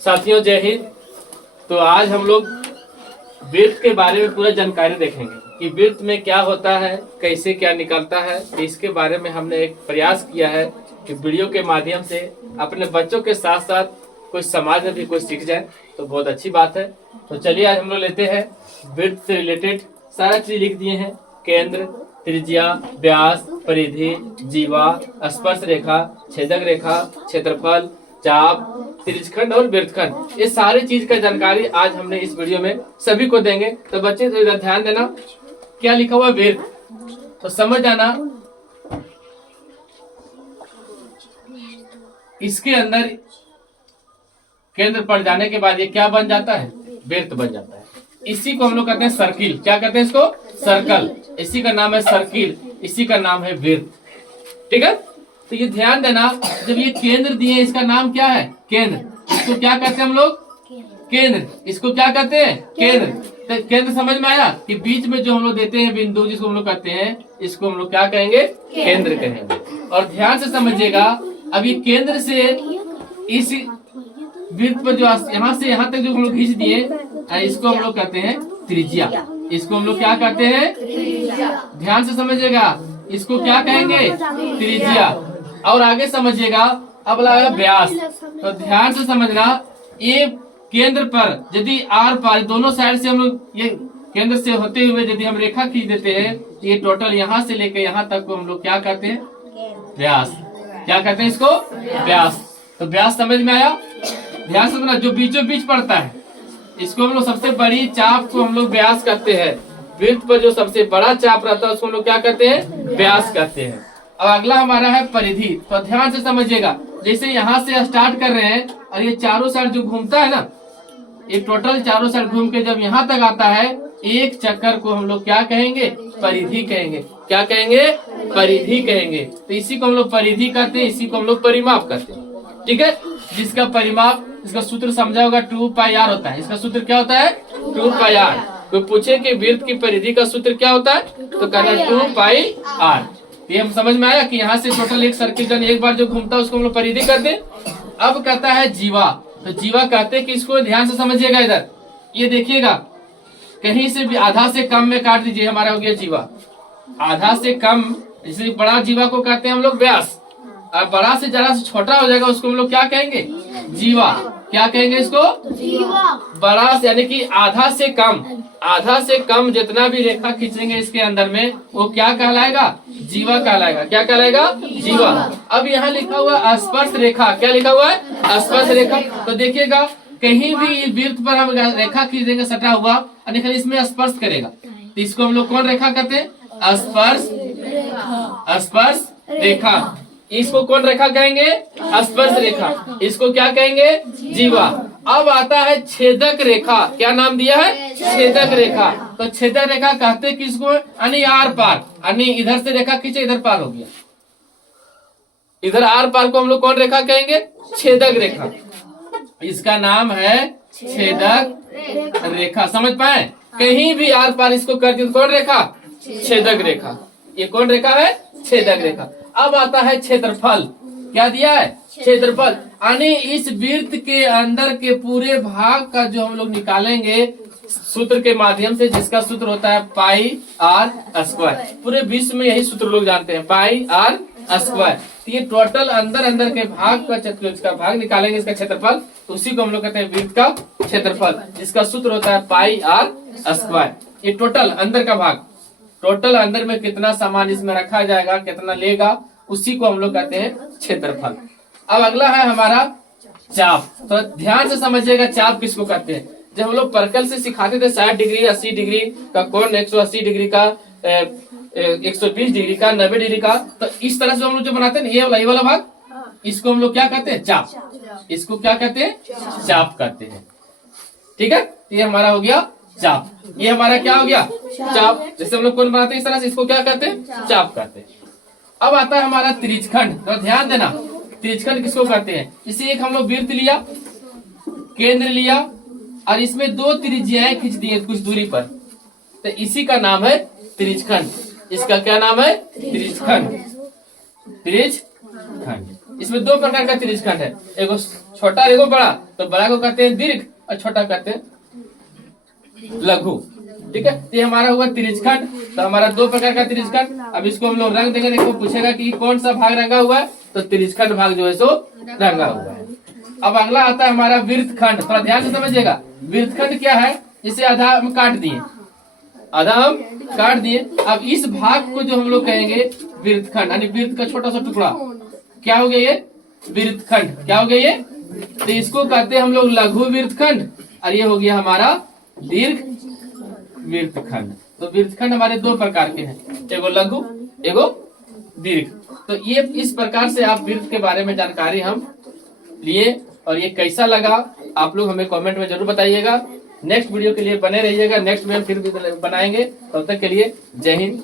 साथियों जय हिंद। तो आज हम लोग वृत्त के बारे में पूरा जानकारी देखेंगे कि वृत्त में क्या होता है, कैसे क्या निकलता है। इसके बारे में हमने एक प्रयास किया है कि वीडियो के माध्यम से अपने बच्चों के साथ साथ कोई समाज में भी कोई सीख जाए, तो बहुत अच्छी बात है। तो चलिए आज हम लोग लेते हैं वृत्त से रिलेटेड सारा चीज लिख दिए हैं। केंद्र, त्रिज्या, व्यास, परिधि, जीवा, स्पर्श रेखा, छेदक रेखा, क्षेत्रफल, चाप, त्रिज्यखंड और वृत्तखंड, ये सारी चीज का जानकारी आज हमने इस वीडियो में सभी को देंगे। तो बच्चे तो इधर ध्यान देना, क्या लिखा हुआ वृत्त, तो समझ जाना इसके अंदर केंद्र पड़ जाने के बाद ये क्या बन जाता है, वृत्त बन जाता है। इसी को हम लोग कहते हैं सर्किल। क्या कहते हैं इसको? सर्कल। इसी का नाम है सर्किल, इसी का नाम है वृत्त। ठीक है, तो ये ध्यान देना, जब ये केंद्र दिए इसका नाम क्या है? केंद्र। इसको क्या कहते हैं हम लोग? केंद्र। इसको क्या कहते हैं? केंद्र। तो केंद्र समझ में आया कि बीच में जो हम लोग देते हैं बिंदु, जिसको हम लोग कहते हैं, इसको हम लोग क्या कहेंगे? केंद्र कहेंगे। और ध्यान से समझिएगा, अब ये केंद्र से इस वृत्त पर जो यहाँ से यहाँ तक जो हम लोग खींच दिए, इसको हम लोग कहते हैं त्रिज्या। इसको हम लोग क्या कहते हैं? ध्यान से समझिएगा, इसको क्या कहेंगे? त्रिज्या। और आगे समझिएगा, अब लगा व्यास। तो ध्यान से समझना, ये केंद्र पर यदि आर पार दोनों साइड से हम लोग ये केंद्र से होते हुए यदि हम रेखा खींच देते हैं, ये टोटल यहाँ से लेकर यहाँ तक को हम लोग क्या कहते हैं? व्यास। क्या कहते हैं इसको? व्यास। तो व्यास समझ में आया? ध्यान से समझना, जो बीचों बीच पड़ता है इसको हम लोग सबसे बड़ी चाप को हम लोग व्यास कहते हैं। वृत्त पर जो सबसे बड़ा चाप रहता है उसको हम लोग क्या कहते हैं? व्यास कहते हैं। अब अगला हमारा है परिधि। तो ध्यान से समझिएगा, जैसे यहाँ से स्टार्ट कर रहे हैं और ये चारों साइड जो घूमता है ना, ये टोटल चारों साइड घूम के जब यहाँ तक आता है, एक चक्कर को हम लोग क्या कहेंगे? परिधि कहेंगे। क्या कहेंगे? परिधि कहेंगे। तो इसी को हम लोग परिधि कहते हैं, इसी को हम लोग परिमाप कहते हैं। ठीक है, जिसका परिमाप, इसका सूत्र समझा होगा, 2πr होता है। इसका सूत्र क्या होता है? 2πr। कोई पूछे कि वृत्त की परिधि का सूत्र क्या होता है, तो कहना 2πr। ये हम समझ में आया कि यहाँ से टोटल एक सर्किल एक बार जो घूमता है उसको हम लोग परिधि कहते हैं। अब कहता है जीवा। तो जीवा कहते हैं कि इसको ध्यान से समझिएगा, इधर ये देखिएगा, कहीं से भी आधा से कम में काट दीजिए, हमारा हो गया जीवा। आधा से कम, जैसे बड़ा जीवा को कहते हैं हम लोग व्यास, और बड़ा से जरा से छोटा हो जाएगा उसको हम लोग क्या कहेंगे? जीवा। क्या कहेंगे इसको? जीवा। बड़ा से यानी कि आधा से कम, आधा से कम जितना भी रेखा खींचेंगे इसके अंदर में, वो क्या कहलाएगा? जीवा कहलाएगा। क्या कहलाएगा? जीवा। अब यहाँ लिखा हुआ स्पर्श रेखा। क्या लिखा हुआ है? स्पर्श रेखा। तो देखिएगा, कहीं भी वृत्त पर हम रेखा खींच देंगे सटा हुआ, और इसमें स्पर्श करेगा, तो इसको हम लोग कौन रेखा कहते हैं? स्पर्श। स्पर्श रेखा। इसको कौन रेखा कहेंगे? स्पर्श रेखा। इसको क्या कहेंगे? जीवा। अब आता है छेदक रेखा। क्या नाम दिया है? छेदक रेखा। तो छेदक रेखा कहते किसको? यानी आर पार, यानी इधर से रेखा खींचे, इधर पार हो गया, इधर आर पार को हम लोग कौन रेखा कहेंगे? छेदक रेखा। इसका नाम है छेदक रेखा। समझ पाए? कहीं भी आर पार इसको कर दिया, कौन रेखा? छेदक रेखा। ये कौन रेखा है? छेदक रेखा। अब आता है क्षेत्रफल। क्या दिया है? क्षेत्रफल। यानी इस वृत्त के अंदर के पूरे भाग का जो हम लोग निकालेंगे सूत्र के माध्यम से, जिसका सूत्र होता है πr²। पूरे विश्व में यही सूत्र लोग जानते हैं, πr²। तो ये टोटल अंदर के भाग का इसका भाग निकालेंगे, इसका क्षेत्रफल, तो उसी को हम लोग कहते हैं वृत्त का क्षेत्रफल, जिसका सूत्र होता है πr²। ये टोटल अंदर का भाग, टोटल अंदर में कितना सामान इसमें रखा जाएगा, कितना लेगा, उसी को हम लोग कहते हैं क्षेत्रफल। अब अगला है हमारा चाप। तो ध्यान से समझिएगा, चाप किसको कहते हैं? जब हम लोग पर्कल से सिखाते थे 60 डिग्री, 80 डिग्री का कोण, 180 डिग्री का, 120 डिग्री का, 90 डिग्री का, तो इस तरह से हम लोग जो बनाते हैं, ये वाला भाग, इसको हम लोग क्या कहते हैं? चाप। इसको क्या कहते हैं? चाप कहते हैं। ठीक है, ये हमारा हो गया चाप। ये हमारा क्या हो गया? चाप। जैसे हम लोग कौन बनाते हैं इस तरह से, इसको क्या कहते हैं? चाप कहते हैं। अब आता है हमारा त्रिज्यखंड। तो ध्यान देना, त्रिज्यखंड किसको कहते हैं? इसे एक हम लोग वृत्त लिया, केंद्र लिया, और इसमें दो त्रिज्याएं खींच दी कुछ दूरी पर, तो इसी का नाम है त्रिज्यखंड। इसका क्या नाम है? त्रिज्यखंड। त्रिज्यखंड। इसमें दो प्रकार का त्रिज्यखंड है, एगो छोटा एगो बड़ा। तो बड़ा को कहते हैं दीर्घ और छोटा कहते हैं लघु। ठीक है, तो ये हमारा हुआ त्रिज्यखंड। तो हमारा दो प्रकार का त्रिज्यखंड। अब इसको हम लोग रंग देंगे, देखो पूछेगा कि कौन सा भाग रंगा हुआ है, तो त्रिज्यखंड भाग जो है सो रंगा हुआ है। अब अगला आता है हमारा वृत्तखंड। थोड़ा ध्यान से समझिएगा, वृत्तखंड क्या है, इसे आधा हम काट दिए, आधा हम काट दिए। अब इस भाग को जो हम लोग कहेंगे वृत्तखंड, यानी वृत्त का छोटा सा टुकड़ा, क्या हो गया ये वृत्तखंड। क्या हो गया ये, तो इसको कहते हैं हम लोग लघु वृत्तखंड, और ये हो गया हमारा दीर्घ वृत्तखंड। तो वृत्तखंड हमारे दो प्रकार के हैं, एगो लघु एगो दीर्घ। तो ये इस प्रकार से आप वृत्त के बारे में जानकारी हम लिए, और ये कैसा लगा आप लोग हमें कमेंट में जरूर बताइएगा। नेक्स्ट वीडियो के लिए बने रहिएगा, नेक्स्ट में फिर भी बनाएंगे। तब तक के लिए जय हिंद।